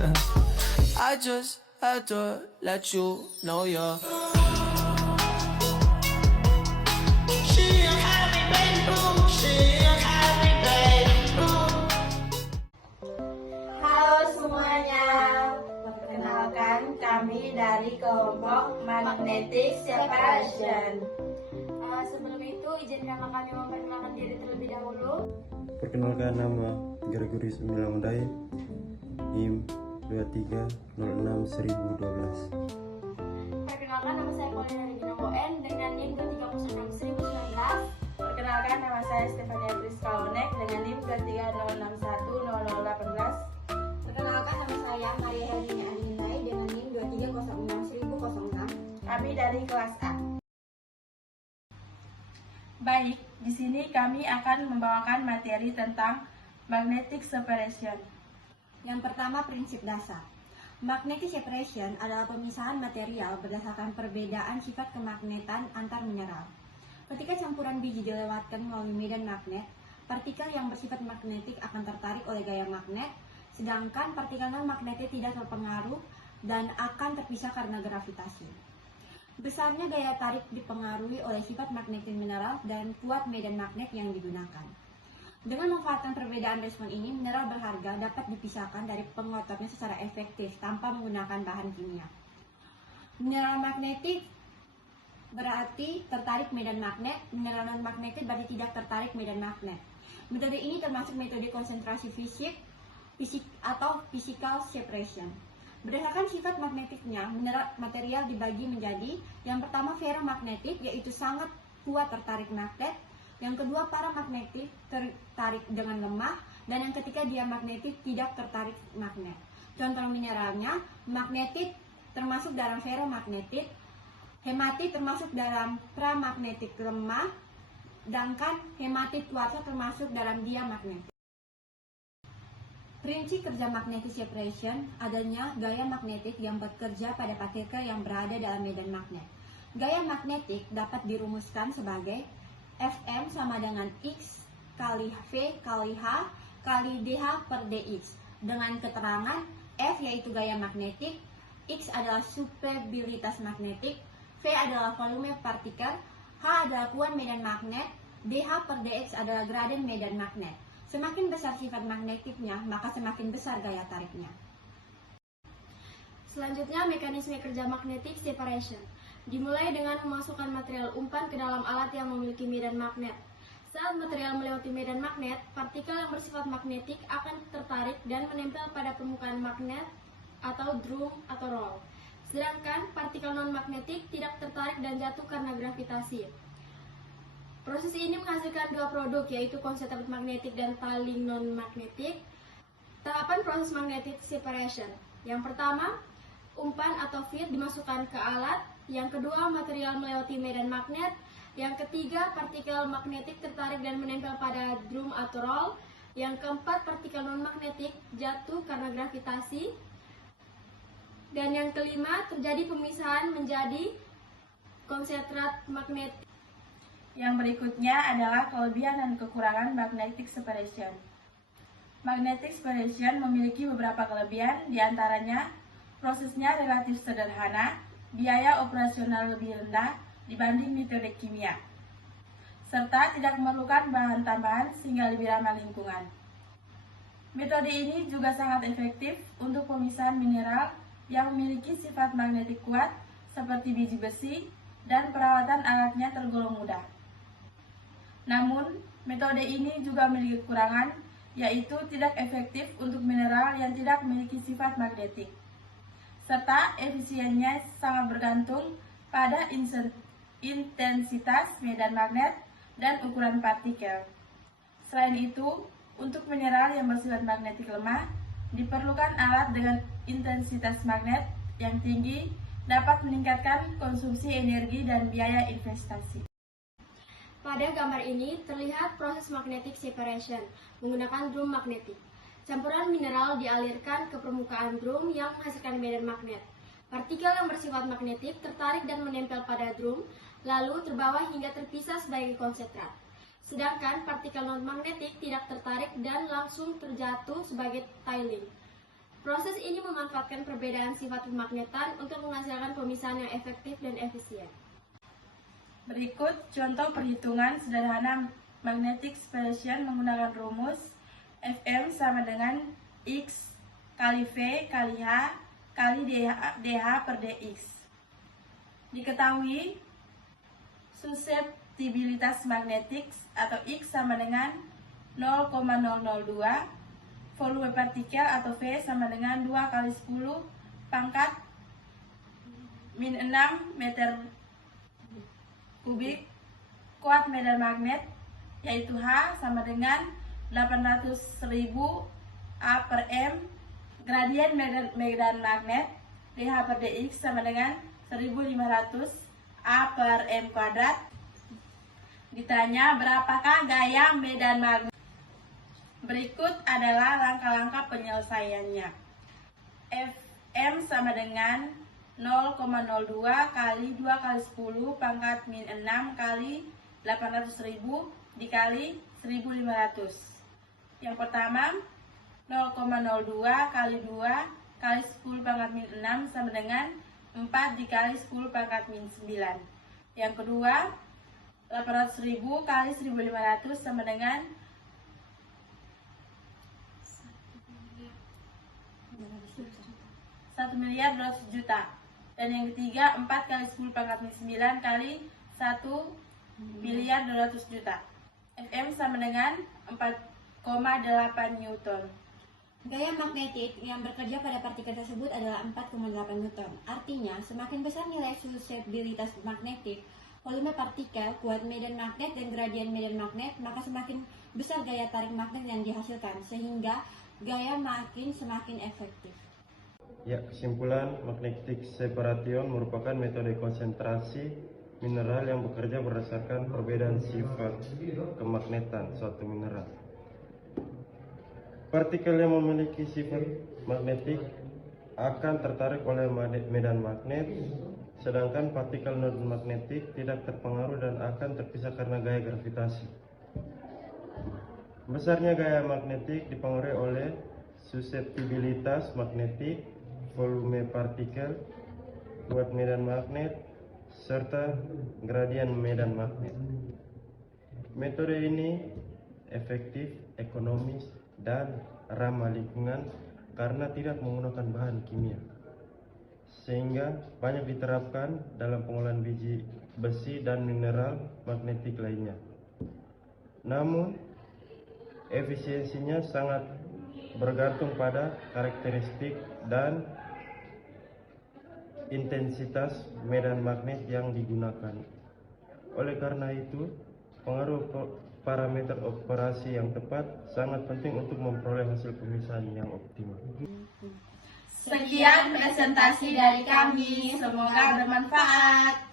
I just had to let you know you're. Halo semuanya, perkenalkan kami dari kelompok Magnetic Separation. Sebelum itu izinkan kami memperkenalkan diri terlebih dahulu. Perkenalkan, nama Gregory Sembilamandai, NIM 23061012. Perkenalkan, nama saya Paulina Regina Boen dengan NIM 23061019. Perkenalkan, nama saya Stefania Priskalonek dengan NIM 23061018. Perkenalkan, nama saya Maria Herdinia Aninai dengan NIM 23061006. Kami dari kelas A. Baik, di sini kami akan membawakan materi tentang magnetic separation. Yang pertama, prinsip dasar. Magnetic separation adalah pemisahan material berdasarkan perbedaan sifat kemagnetan antar mineral. Ketika campuran biji dilewatkan melalui medan magnet, partikel yang bersifat magnetik akan tertarik oleh gaya magnet, sedangkan partikel non-magnetik tidak terpengaruh dan akan terpisah karena gravitasi. Besarnya daya tarik dipengaruhi oleh sifat magnetik mineral dan kuat medan magnet yang digunakan. Dengan memanfaatkan perbedaan respon ini, mineral berharga dapat dipisahkan dari pengototnya secara efektif tanpa menggunakan bahan kimia. Mineral magnetik berarti tertarik medan magnet, mineral non-magnetik berarti tidak tertarik medan magnet. Metode ini termasuk metode konsentrasi fisik atau physical separation. Berdasarkan sifat magnetiknya, material dibagi menjadi yang pertama ferromagnetik, yaitu sangat kuat tertarik magnet. Yang kedua paramagnetik, tertarik dengan lemah. Dan yang ketiga diamagnetik, tidak tertarik magnet. Contoh mineralnya, magnetit termasuk dalam ferromagnetik, hematit termasuk dalam pramagnetik lemah, sedangkan hematit kuarsa termasuk dalam diamagnetik. Prinsip kerja magnetic separation adanya gaya magnetik yang bekerja pada partikel yang berada dalam medan magnet. Gaya magnetik dapat dirumuskan sebagai Fm sama dengan X kali V kali H kali dH per dx. Dengan keterangan F yaitu gaya magnetik, X adalah superbilitas magnetik, V adalah volume partikel, H adalah kuat medan magnet, dH per dx adalah graden medan magnet. Semakin besar sifat magnetiknya, maka semakin besar gaya tariknya. Selanjutnya, mekanisme kerja magnetic separation. Dimulai dengan memasukkan material umpan ke dalam alat yang memiliki medan magnet. Saat material melewati medan magnet, partikel yang bersifat magnetik akan tertarik dan menempel pada permukaan magnet atau drum atau roll. Sedangkan partikel non-magnetik tidak tertarik dan jatuh karena gravitasi. Proses ini menghasilkan dua produk, yaitu konsentrat magnetik dan taling non-magnetik. Tahapan proses magnetic separation. Yang pertama, umpan atau feed dimasukkan ke alat. Yang kedua, material melewati medan magnet. Yang ketiga, partikel magnetik tertarik dan menempel pada drum atau roll. Yang keempat, partikel non-magnetik jatuh karena gravitasi. Dan yang kelima, terjadi pemisahan menjadi konsentrat magnetik. Yang berikutnya adalah kelebihan dan kekurangan magnetic separation. Magnetic separation memiliki beberapa kelebihan, diantaranya prosesnya relatif sederhana, biaya operasional lebih rendah dibanding metode kimia, serta tidak memerlukan bahan tambahan sehingga lebih ramah lingkungan. Metode ini juga sangat efektif untuk pemisahan mineral yang memiliki sifat magnetik kuat seperti biji besi dan perawatan alatnya tergolong mudah. Namun, metode ini juga memiliki kekurangan, yaitu tidak efektif untuk mineral yang tidak memiliki sifat magnetik, serta efisiennya sangat bergantung pada intensitas medan magnet dan ukuran partikel. Selain itu, untuk mineral yang bersifat magnetik lemah, diperlukan alat dengan intensitas magnet yang tinggi dapat meningkatkan konsumsi energi dan biaya investasi. Pada gambar ini terlihat proses magnetic separation menggunakan drum magnetik. Campuran mineral dialirkan ke permukaan drum yang menghasilkan medan magnet. Partikel yang bersifat magnetik tertarik dan menempel pada drum, lalu terbawa hingga terpisah sebagai konsentrat. Sedangkan partikel non-magnetik tidak tertarik dan langsung terjatuh sebagai tiling. Proses ini memanfaatkan perbedaan sifat pemagnetan untuk menghasilkan pemisahan yang efektif dan efisien. Berikut contoh perhitungan sederhana magnetic separation menggunakan rumus Fm sama dengan X kali V kali H kali DH per dx. Diketahui suseptibilitas magnetik atau X sama dengan 0,002, volume partikel atau V sama dengan 2 kali 10 pangkat min 6 meter kubik. Kuat medan magnet yaitu H sama dengan 800.000 A per M. Gradien medan magnet DH per dx sama dengan 1500 A per M kuadrat. Ditanya berapakah gaya medan magnet? Berikut adalah langkah-langkah penyelesaiannya. Fm sama dengan 0,02 kali 2 kali 10 pangkat min 6 kali 800.000 dikali 1500. Yang pertama 0,02 kali 2 kali 10 pangkat min 6 sama dengan 4 dikali 10 pangkat min 9. Yang kedua 800.000 kali 1500 sama dengan 1.200.000.000. Dan yang ketiga 4 kali 10 pangkat min 9 kali 1.200.000.000. Fm sama dengan 4,8 Newton. Gaya magnetik yang bekerja pada partikel tersebut adalah 4,8 Newton. Artinya, semakin besar nilai suseptibilitas magnetik, volume partikel, kuat medan magnet, dan gradien medan magnet, maka semakin besar gaya tarik magnet yang dihasilkan, sehingga gaya semakin efektif. Ya, kesimpulan, magnetic separation merupakan metode konsentrasi mineral yang bekerja berdasarkan perbedaan sifat kemagnetan suatu mineral. Partikel yang memiliki sifat magnetik akan tertarik oleh medan magnet, sedangkan partikel non-magnetik tidak terpengaruh dan akan terpisah karena gaya gravitasi. Besarnya gaya magnetik dipengaruhi oleh suseptibilitas magnetik, volume partikel, kuat medan magnet, serta gradien medan magnet. Metode ini efektif, ekonomis, dan ramah lingkungan karena tidak menggunakan bahan kimia, sehingga banyak diterapkan dalam pengolahan biji besi dan mineral magnetik lainnya. Namun, efisiensinya sangat bergantung pada karakteristik dan intensitas medan magnet yang digunakan. Oleh karena itu, pengaruh parameter operasi yang tepat sangat penting untuk memperoleh hasil pemisahan yang optimal. Sekian presentasi dari kami, semoga bermanfaat.